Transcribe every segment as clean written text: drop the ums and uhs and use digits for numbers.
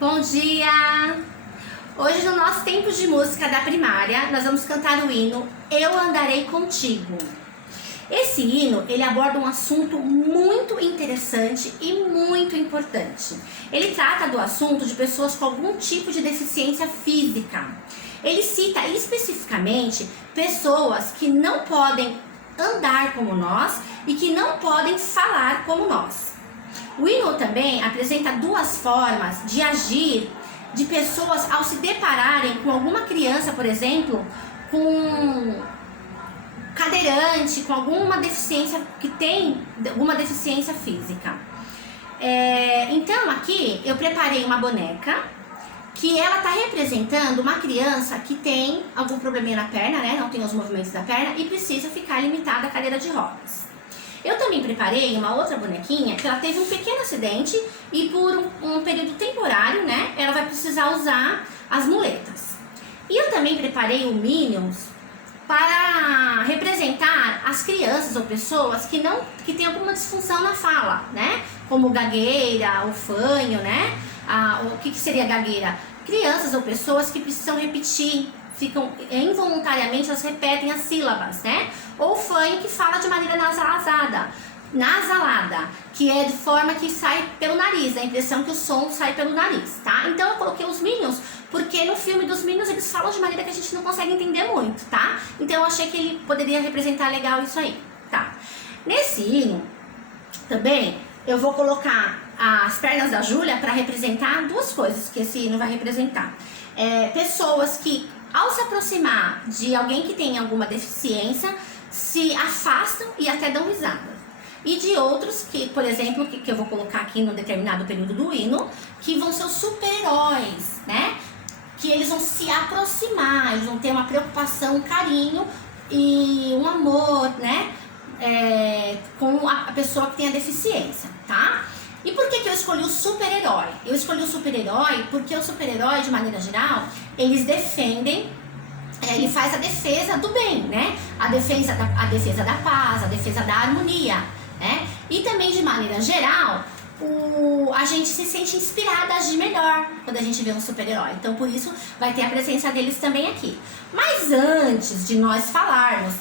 Bom dia! Hoje no nosso tempo de música da primária, nós vamos cantar o hino Eu Andarei Contigo. Esse hino, ele aborda um assunto muito interessante e muito importante. Ele trata do assunto de pessoas com algum tipo de deficiência física. Ele cita especificamente pessoas que não podem andar como nós e que não podem falar como nós. O hino também apresenta duas formas de agir de pessoas ao se depararem com alguma criança, por exemplo, com cadeirante, com alguma deficiência, que tem alguma deficiência física. Então aqui eu preparei uma boneca que ela está representando uma criança que tem algum probleminha na perna, né? Não tem os movimentos da perna e precisa ficar limitada à cadeira de rodas. Eu também preparei uma outra bonequinha que ela teve um pequeno acidente e por um período temporário, né, ela vai precisar usar as muletas. E eu também preparei o Minions para representar as crianças ou pessoas que têm alguma disfunção na fala, né, como gagueira, o fanho, né, o que seria gagueira? Crianças ou pessoas que precisam repetir, ficam involuntariamente, elas repetem as sílabas, né? Ou fanho que fala de maneira nasalada, que é de forma que sai pelo nariz, a impressão que o som sai pelo nariz, tá? Então eu coloquei os Minions, porque no filme dos Minions eles falam de maneira que a gente não consegue entender muito, tá? Então eu achei que ele poderia representar legal isso aí, tá? Nesse hino, também, eu vou colocar as pernas da Júlia para representar duas coisas que esse hino vai representar. Pessoas que, ao se aproximar de alguém que tem alguma deficiência, se afastam e até dão risada. E de outros que, por exemplo, que eu vou colocar aqui num determinado período do hino, que vão ser os super-heróis, né? Que eles vão se aproximar, eles vão ter uma preocupação, um carinho e um amor, né? Com a pessoa que tem a deficiência, tá? E por que eu escolhi o super-herói? Eu escolhi o super-herói porque o super-herói, de maneira geral, eles defendem, ele faz a defesa do bem, né? A defesa da paz, a defesa da harmonia, né? E também, de maneira geral, a gente se sente inspirada a agir melhor quando a gente vê um super-herói. Então, por isso, vai ter a presença deles também aqui. Mas antes de nós falarmos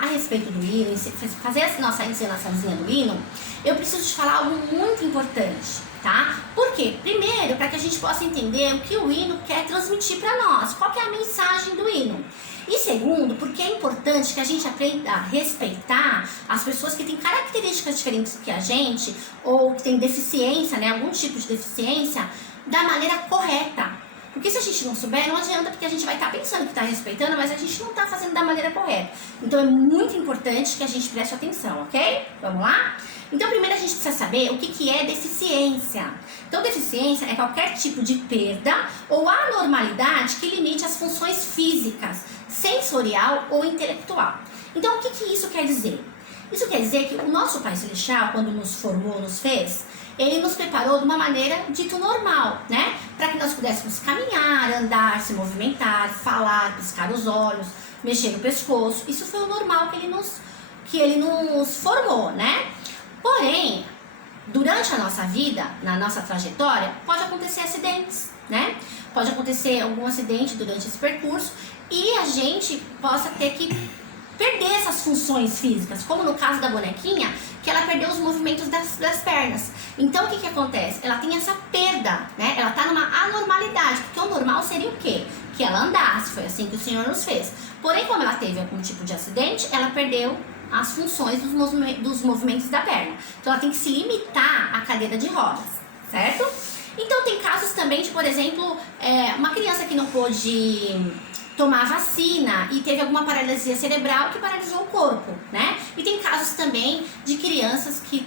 a respeito do hino, fazer a nossa encenaçãozinha do hino, eu preciso te falar algo muito importante, tá? Por quê? Primeiro, para que a gente possa entender o que o hino quer transmitir para nós, qual que é a mensagem do hino. E segundo, porque é importante que a gente aprenda a respeitar as pessoas que têm características diferentes que a gente, ou que têm deficiência, né, algum tipo de deficiência, da maneira correta. Porque se a gente não souber, não adianta, porque a gente vai estar pensando que está respeitando, mas a gente não está fazendo da maneira correta. Então é muito importante que a gente preste atenção, ok? Vamos lá? Então primeiro a gente precisa saber o que é deficiência. Então deficiência é qualquer tipo de perda ou anormalidade que limite as funções físicas, sensorial ou intelectual. Então o que isso quer dizer? Isso quer dizer que o nosso Pai Celestial, quando nos formou, nos fez, ele nos preparou de uma maneira dito normal, né? Para que nós pudéssemos caminhar, andar, se movimentar, falar, piscar os olhos, mexer no pescoço. Isso foi o normal que ele nos formou, né? Porém, durante a nossa vida, na nossa trajetória, pode acontecer acidentes, né? Pode acontecer algum acidente durante esse percurso e a gente possa ter que perder essas funções físicas, como no caso da bonequinha, que ela perdeu os movimentos das pernas. Então, o que acontece? Ela tem essa perda, né? Ela tá numa anormalidade, porque o normal seria o quê? Que ela andasse, foi assim que o Senhor nos fez. Porém, como ela teve algum tipo de acidente, ela perdeu as funções dos movimentos da perna. Então, ela tem que se limitar à cadeira de rodas, certo? Então, tem casos também de, por exemplo, uma criança que não pôde tomar vacina e teve alguma paralisia cerebral que paralisou o corpo, né? E tem casos também de crianças que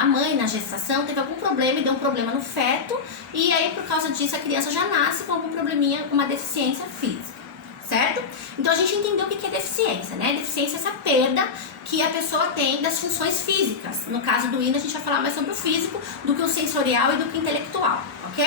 a mãe na gestação teve algum problema e deu um problema no feto e aí por causa disso a criança já nasce com algum probleminha, uma deficiência física, certo? Então a gente entendeu o que é deficiência, né? Deficiência é essa perda que a pessoa tem das funções físicas. No caso do hino a gente vai falar mais sobre o físico do que o sensorial e do que o intelectual, ok?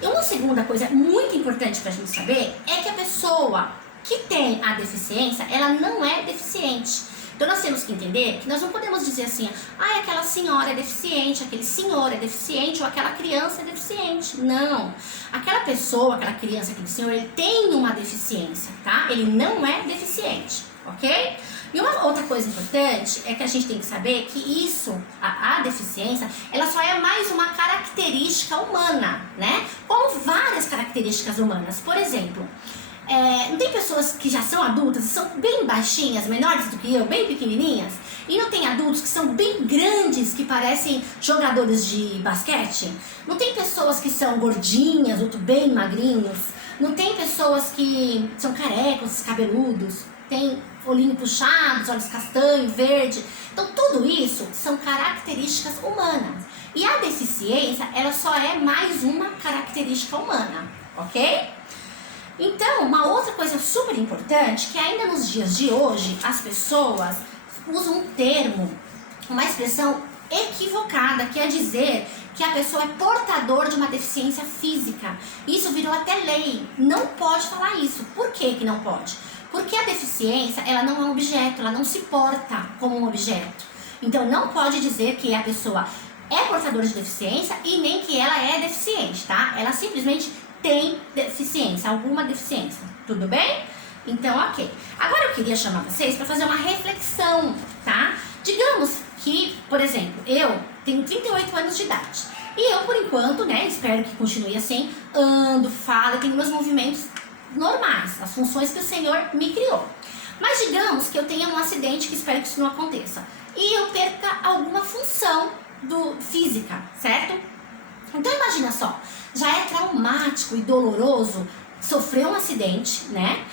E uma segunda coisa muito importante para a gente saber é que a pessoa que tem a deficiência, ela não é deficiente. Então nós temos que entender que nós não podemos dizer assim, ah, aquela senhora é deficiente, aquele senhor é deficiente, ou aquela criança é deficiente. Não. Aquela pessoa, aquela criança, aquele senhor, ele tem uma deficiência, tá? Ele não é deficiente, ok? E uma outra coisa importante é que a gente tem que saber que isso, a deficiência, ela só é mais uma característica humana, né? Como várias características humanas. Por exemplo, não tem pessoas que já são adultas e são bem baixinhas, menores do que eu, bem pequenininhas? E não tem adultos que são bem grandes, que parecem jogadores de basquete? Não tem pessoas que são gordinhas, outros bem magrinhos? Não tem pessoas que são carecas, cabeludos? Tem olhinho puxados, olhos castanho, verde. Então tudo isso são características humanas. E a deficiência, ela só é mais uma característica humana, ok? Então, uma outra coisa super importante, que ainda nos dias de hoje, as pessoas usam um termo, uma expressão equivocada, que é dizer que a pessoa é portador de uma deficiência física. Isso virou até lei, não pode falar isso. Por que que não pode? Porque a deficiência, ela não é um objeto, ela não se porta como um objeto. Então não pode dizer que a pessoa é portadora de deficiência e nem que ela é deficiente, tá? Ela simplesmente tem deficiência, alguma deficiência, tudo bem? Então, ok. Agora eu queria chamar vocês para fazer uma reflexão, tá? Digamos que, por exemplo, eu tenho 38 anos de idade. E eu, por enquanto, né, espero que continue assim, ando, falo, tenho meus movimentos normais, as funções que o Senhor me criou. Mas digamos que eu tenha um acidente, que espero que isso não aconteça, e eu perca alguma função física, certo? Então imagina só, já é traumático e doloroso sofrer um acidente, né?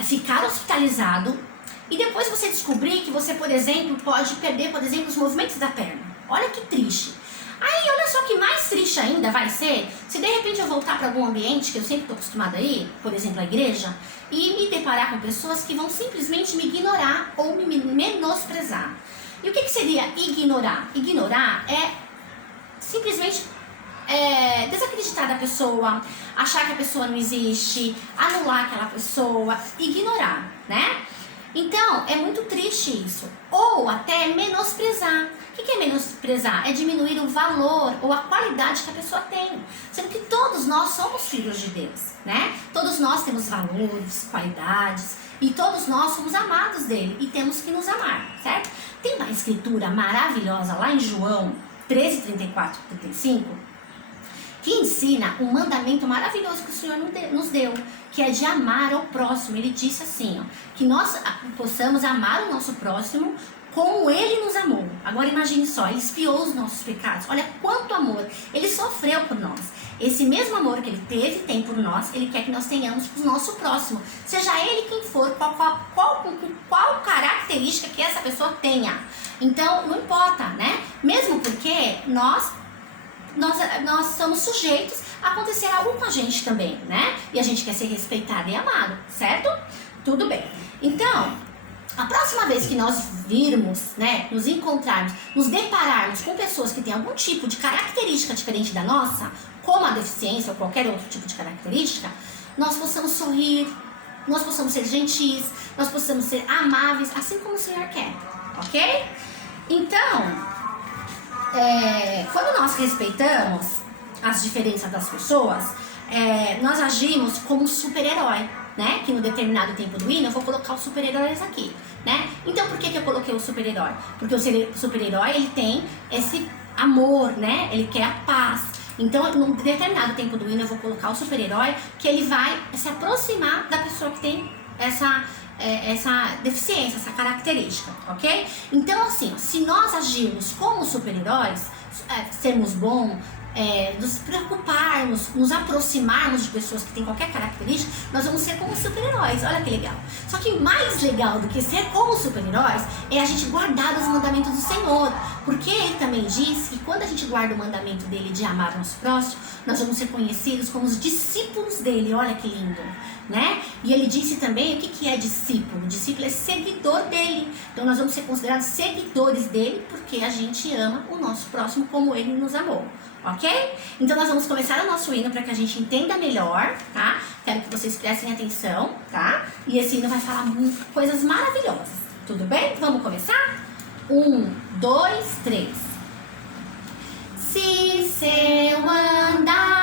Ficar hospitalizado e depois você descobrir que você, por exemplo, pode perder, por exemplo, os movimentos da perna. Olha que triste. Aí, olha só que mais triste ainda vai ser se de repente eu voltar para algum ambiente que eu sempre estou acostumada a ir, por exemplo, a igreja, e me deparar com pessoas que vão simplesmente me ignorar ou me menosprezar. E o que seria ignorar? Ignorar é simplesmente desacreditar da pessoa, achar que a pessoa não existe, anular aquela pessoa, ignorar, né? Então, é muito triste isso. Ou até menosprezar. O que é menosprezar? É diminuir o valor ou a qualidade que a pessoa tem. Sendo que todos nós somos filhos de Deus, né? Todos nós temos valores, qualidades, e todos nós somos amados dele e temos que nos amar, certo? Tem uma escritura maravilhosa lá em João 13, 34, 35, que ensina um mandamento maravilhoso que o Senhor nos deu, que é de amar ao próximo. Ele disse assim, ó, que nós possamos amar o nosso próximo como Ele nos amou. Agora imagine só, Ele expiou os nossos pecados. Olha quanto amor Ele sofreu por nós. Esse mesmo amor que Ele teve e tem por nós, Ele quer que nós tenhamos para o nosso próximo. Seja ele quem for, qual característica que essa pessoa tenha. Então, não importa, né? Mesmo porque nós somos sujeitos a acontecer algo com a gente também, né? E a gente quer ser respeitado e amado, certo? Tudo bem. Então, a próxima vez que nós virmos, né, nos encontrarmos, nos depararmos com pessoas que têm algum tipo de característica diferente da nossa, como a deficiência ou qualquer outro tipo de característica, nós possamos sorrir, nós possamos ser gentis, nós possamos ser amáveis, assim como o Senhor quer, ok? Então, quando nós respeitamos as diferenças das pessoas, nós agimos como um super-herói, né? Que no determinado tempo do hino eu vou colocar os super-heróis aqui, né? Então por que eu coloquei o super-herói? Porque o super-herói, ele tem esse amor, né? Ele quer a paz. Então, num determinado tempo do hino eu vou colocar o super-herói, que ele vai se aproximar da pessoa que tem essa deficiência, essa característica, ok? Então, assim, se nós agirmos como super-heróis, sermos bons, nos preocuparmos, nos aproximarmos de pessoas que têm qualquer característica, nós vamos ser como super-heróis. Olha que legal. Só que mais legal do que ser como super-heróis é a gente guardar os mandamentos do Senhor, porque Ele também diz que quando a gente guarda o mandamento dele de amar o nosso próximo, nós vamos ser conhecidos como os discípulos dele. Olha que lindo, né? E Ele disse também o que é discípulo. Discípulo é seguidor dele. Então nós vamos ser considerados seguidores dele porque a gente ama o nosso próximo como ele nos amou. Ok? Então nós vamos começar o nosso hino para que a gente entenda melhor, tá? Quero que vocês prestem atenção, tá? E esse hino vai falar coisas maravilhosas. Tudo bem? Vamos começar? 1, 2, 3. Se seu andar